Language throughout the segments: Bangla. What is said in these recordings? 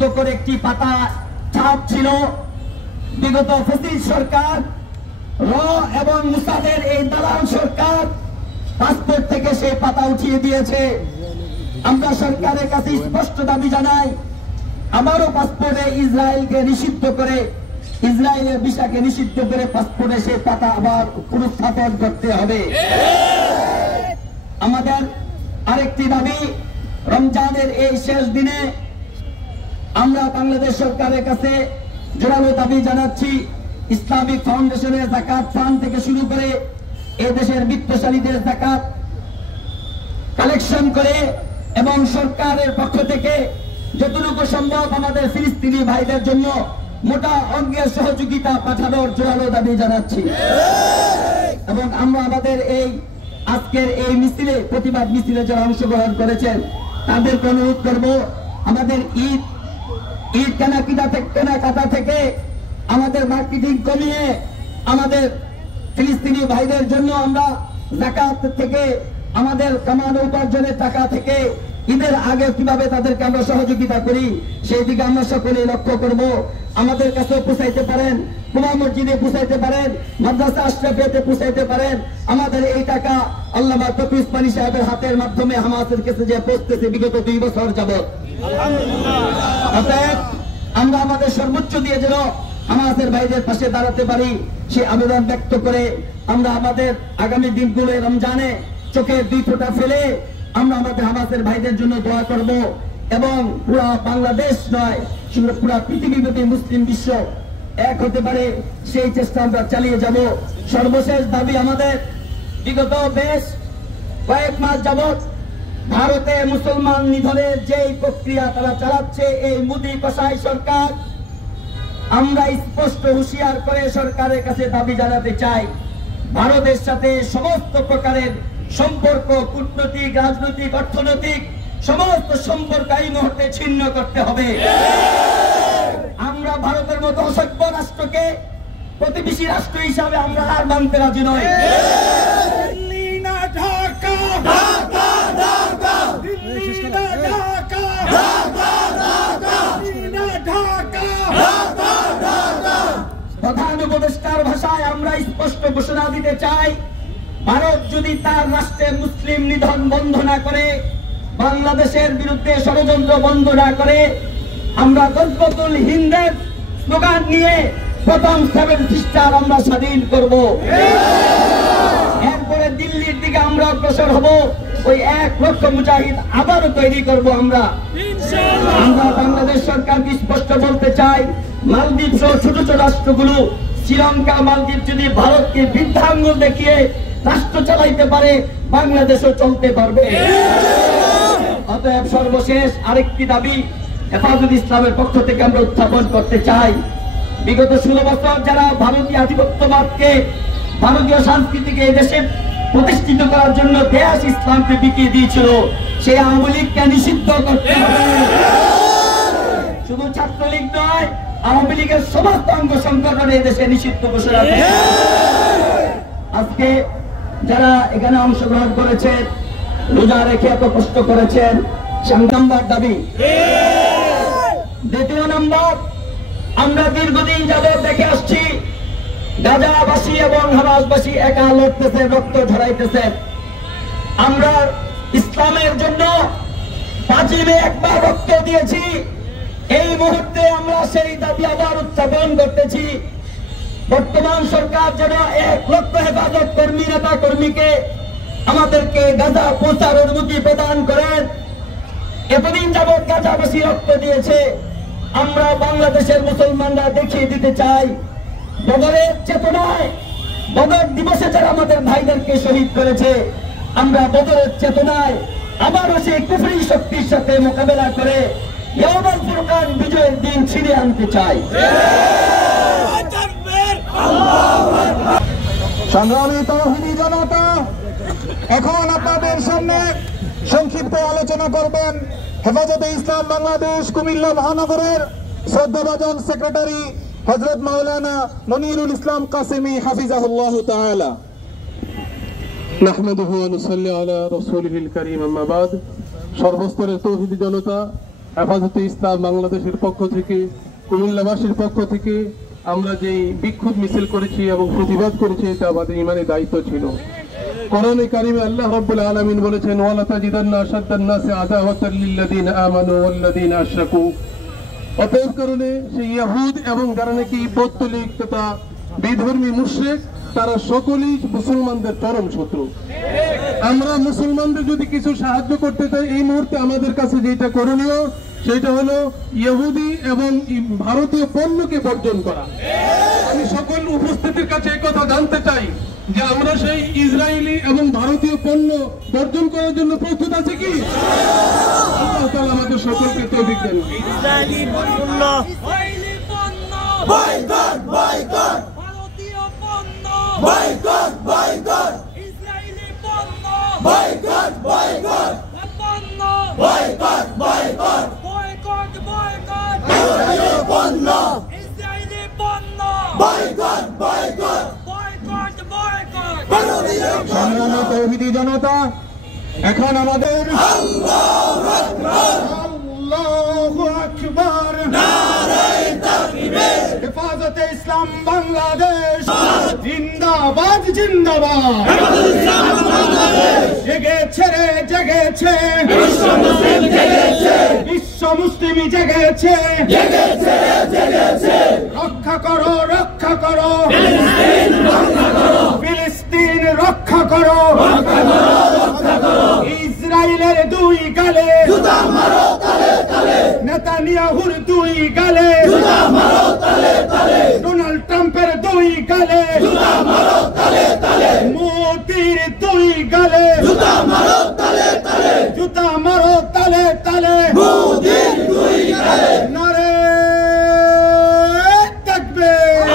নিষিদ্ধ করে একটি পাতা ছাপ ছিল। বিগত ফ্যাসিস্ট সরকার র এবং মুসাদের এই দালাল সরকার পাসপোর্ট থেকে সেই পাতা উঠিয়ে দিয়েছে। আমরা সরকারের কাছে স্পষ্ট দাবি জানাই, আমারও পাসপোর্টে ইসরায়েলকে নিষিদ্ধ করে, ইসরায়েলের ভিসাকে নিষিদ্ধ করে পাসপোর্টে সেই পাতা আবার পুনঃস্থাপন করতে হবে। আমাদের আরেকটি দাবি, রমজানের এই শেষ দিনে আমরা বাংলাদেশ সরকারের কাছে জোরালো দাবি জানাচ্ছি, ইসলামিক ফাউন্ডেশনের যাকাত ফান্ড থেকে শুরু করে এই দেশের বিত্তশালীদের যাকাত কালেকশন করে এবং সরকারের পক্ষ থেকে যতটুকু সম্ভব আমাদের ফিলিস্তিনি ভাইদের জন্য মোটা অঙ্কের সহযোগিতা পাঠানোর জোরালো দাবি জানাচ্ছি। এবং আমরা আমাদের এই আজকের এই মিছিলে, প্রতিবাদ মিছিলে যারা অংশগ্রহণ করেছেন তাদেরকে অনুরোধ করব, আমাদের ঈদ কেনাকাটা থেকে আমাদের মার্কেটিং কমিয়ে আমাদের ফিলিস্তিনি ভাইদের জন্য আমরা যাকাত থেকে, আমাদের কামানো উপার্জনের টাকা থেকে ঈদের আগে কিভাবে তাদেরকে আমরা সহযোগিতা করি সেই দিকে আমরা সকলে লক্ষ্য করব। আমাদের কাছে পৌঁছাইতে পারেন, কুমা মসজিদে পৌঁছাইতে পারেন, মাদ্রাসা আশরাফিয়াতে পৌঁছাইতে পারেন। আমাদের এই টাকা আল্লামা তকি উসমানী সাহেবের হাতের মাধ্যমে হামাসের কাছে যে পৌঁছতেছে বিগত 2 বছর যাবত। অতএব আমরা আমাদের সর্বোচ্চ দিয়ে যেন হামাসের ভাইদের পাশে দাঁড়াতে পারি সে আবেদন ব্যক্ত করে আমরা আমাদের আগামী দিনগুলো রমজানে চোখের 2 ফোঁটা ফেলে আমরা আমাদের হামাসের ভাইদের জন্য দোয়া করব এবং পুরা বাংলাদেশ নয় শুধু পুরা পৃথিবীব্যাপী মুসলিম বিশ্ব এক হতে পারে সেই চেষ্টা আমরা চালিয়ে যাব। সর্বশেষ দাবি আমাদের, বিগত বেশ কয়েক মাস যাবৎ ভারতে মুসলমান নিধনের যে প্রক্রিয়া তারা চালাচ্ছে এই মোদী কসাই সরকার, আমরা স্পষ্ট হুঁশিয়ার করে সরকারের কাছে দাবি জানাতে চাই, ভারতের সাথে সমস্ত প্রকারের সম্পর্ক, কূটনৈতিক, রাজনৈতিক, অর্থনৈতিক সমস্ত সম্পর্ক এই মুহূর্তে ছিন্ন করতে হবে। আমরা ভারতের মতো অসভ্য রাষ্ট্রকে প্রতিবেশী রাষ্ট্র হিসাবে আমরা আর মানতে রাজি নই। প্রধান উপদেষ্টার ভাষায় আমরা স্পষ্ট ঘোষণা দিতে চাই, ভারত যদি তার রাষ্ট্রে মুসলিম নিধন বন্ধ না করে, বাংলাদেশের বিরুদ্ধে ষড়যন্ত্র বন্ধ না করে, আমরা গজবতুল হিন্দের স্লোগান নিয়ে প্রথম 7 খ্রিস্টান আমরা স্বাধীন করব। এরপরে দিল্লির দিকে আমরা অগ্রসর হব, ওই 1 লক্ষ মুজাহিদ আবারও তৈরি করব। আমরা বাংলাদেশ সরকারকে স্পষ্ট বলতে চাই, মালদ্বীপ সহ ছোট ছোট রাষ্ট্রগুলো, শ্রীলঙ্কা, মালদ্বীপ যদি ভারতকে বৃদ্ধাঙ্গুল দেখিয়ে রাষ্ট্র চালাইতে পারে, বাংলাদেশও চলতে পারবে। অতএব সর্বশেষ আরেকটি দাবি হেফাজত ইসলামের পক্ষ থেকে আমরা উত্থাপন করতে চাই, বিগত 16 বছর যারা ভারতীয় আধিপত্যবাদকে, ভারতীয় সংস্কৃতিকে এই দেশে প্রতিষ্ঠিত করার জন্য দেশ ইসলামকে বিকিয়ে দিয়েছিল, সেই আওয়ামী লীগকে নিষিদ্ধ করতে হবে। শুধু ছাত্রলীগ নয়, আওয়ামী লীগের সমস্ত অঙ্গ সংগঠন এই দেশে নিষিদ্ধ ঘোষণা করে। আজকে যারা এখানে অংশগ্রহণ করেছেন, রোজা রেখে এত কষ্ট করেছেন, 1 নম্বর দাবি। 2 নম্বর, আমরা দীর্ঘদিন যাবত দেখে আসছি গাজাবাসী এবং হামাসবাসী একা লড়তেছে, রক্ত ঝরাইতেছে। আমরা ইসলামের জন্য 5 মে একবার রক্ত দিয়েছি, এই মুহূর্তে আমরা সেই দাবি আবার উত্থাপন করতেছি। বর্তমান সরকার যেন 1 লক্ষ হেফাজত কর্মী, নেতা কর্মীকে আমাদেরকে গাজা পৌঁছার অনুমতি প্রদান করেন। এতদিন যাবৎ গাজাবাসী রক্ত দিয়েছে, আমরা বাংলাদেশের মুসলমানরা দেখিয়ে দিতে চাই, বদরের চেতনায়, বদর দিবসে যারা আমাদের ভাইদেরকে শহীদ করেছে, আমরা বদরের চেতনায় আবারও সেই কুফরি শক্তির সাথে মোকাবেলা করে ইয়াউমুল ফুরকান বিজয়ের দিন ছিনিয়ে আনতে চাই। সংগ্রামী তৌহিদি জনতা, এখন আপনাদের সামনে সংক্ষিপ্ত আলোচনা করবেন হেফাজতে ইসলাম বাংলাদেশ কুমিল্লা মহানগরের শ্রদ্ধাভাজন সেক্রেটারি হযরত মাওলানা মনিরুল ইসলাম কাসেমি হাফিজাহুল্লাহ তাআলা। নাহমাদুহু ওয়া নুসাল্লি আলা রাসূলিল কারীম, আম্মা বাদ। সর্বস্তরের তৌহিদি জনতা, হেফাজতে ইসলাম বাংলাদেশের পক্ষ থেকে, কুমিল্লাবাসীর পক্ষ থেকে আমরা যেই বিক্ষোভ মিছিল করেছি এবং প্রতিবাদ করেছি, এটা আমাদের ইমানি দায়িত্ব ছিল। কোরআনে কারিমে আল্লাহ রাব্বুল আলামিন বলেছেন, ওয়ালা তাজিদান্না আশাদ্দান নাসি আদাওয়াতাল লিল্লাযিনা আমানু ওয়াল্লাযিনা আশরাকু। অতএব কারণে সেই ইহুদ এবং যারা নাকি পৌত্তলিক তথা বিধর্মী মুশরিক, তারা সকলেই মুসলমানদের চরম শত্রু। আমরা মুসলমানদের যদি কিছু সাহায্য করতে চাই, এই মুহূর্তে আমাদের কাছে যেটা করণীয় সেটা হলো ইহুদি এবং ভারতীয় পণ্যকে বর্জন করা। আমি সকল উপস্থিতির কাছে এই কথা জানতে চাই যে আমরা সেই ইসরায়েলি এবং ভারতীয় পণ্য বর্জন করার জন্য প্রস্তুত আছি কি? আল্লাহ তাআলা আমাদের সকলকে তৌফিক দেন। ইসরায়েলি পণ্য বয়কট, বয়কট। ভারতীয় পণ্য বয়কট, বয়কট। ইসরায়েলি পণ্য বয়কট, বয়কট। পণ্য বয়কট, বয়কট। Boycott, boycott. ভারতীয় পণ্য ইসরায়েলি পণ্য বয়কট, বয়কট। Boycott, boycott. ভারতীয় সংগ্রামী তৌহিদি জনতা, এখন আমাদের আল্লাহু আকবার, আল্লাহু আকবার, নারায়ে তাকবীর। হেফাজতে ইসলাম বাংলাদেশ জিন্দাবাদ, জিন্দাবাদ। জেগেছে রে, জেগেছে বিশ্ব মুসলিম জেগেছে, বিশ্ব মুসলিমই জেগেছে। জেগেছে রে, জেগেছে। রক্ষা করো, রক্ষা করো ফিলিস্তিন রক্ষা করো, ফিলিস্তিন, রক্ষা করো রক্ষা করো, রক্ষা করো। ইসরায়েলের দুই গালে জুতা মারো তালে তালে, নেতানিয়াহুর দুই গালে, জুতা মারো তালে তালে, ডোনাল্ড ট্রাম্পের দুই গালে, জুতা মারো তালে তালে, মোদির দুই গালে, জুতা মারো তালে তালে, জুতা মারো তালে তালে। মোদির দুই গালে। নারে তাকবীর,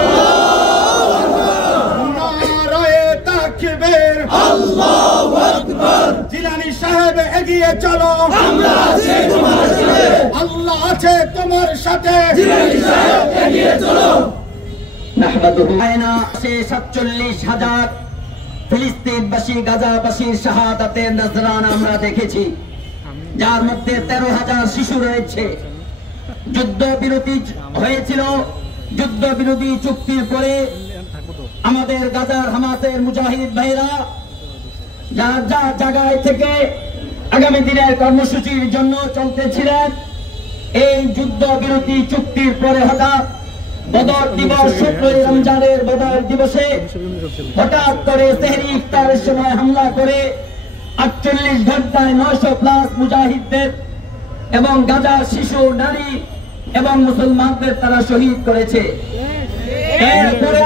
নারায়ে তাকবীর। আল্লাহু আকবার। জিলানী সাহেব এগিয়ে চলো, আমরা আছি তোমার সাথে, আল্লাহ আছে তোমার সাথে। জিলানী সাহেব এগিয়ে চলো। আয়না 47,000 ফিলিস্তিনবাসী, গাজাবাসীর শাহাদাতের নজরানা আমরা দেখেছি, যার মধ্যে 13,000 শিশু রয়েছে। যুদ্ধ বিরতি হয়েছিল, যুদ্ধ বিরোধী চুক্তির পরে আমাদের গাজার হামাসের মুজাহিদ ভাইরা যার যার জায়গায় থেকে আগামী দিনের কর্মসূচির জন্য চলতেছিলেন, এই যুদ্ধ বিরতি চুক্তির পরে হঠাৎ বদর দিবস, 17 রমজানের বদর দিবসে হঠাৎ করে সেহরি ইফতারের সময় হামলা করে 48 ঘন্টায় 900+ মুজাহিদদের এবং গাজার শিশু, নারী এবং মুসলমানদের তারা শহীদ করেছে। এরপরে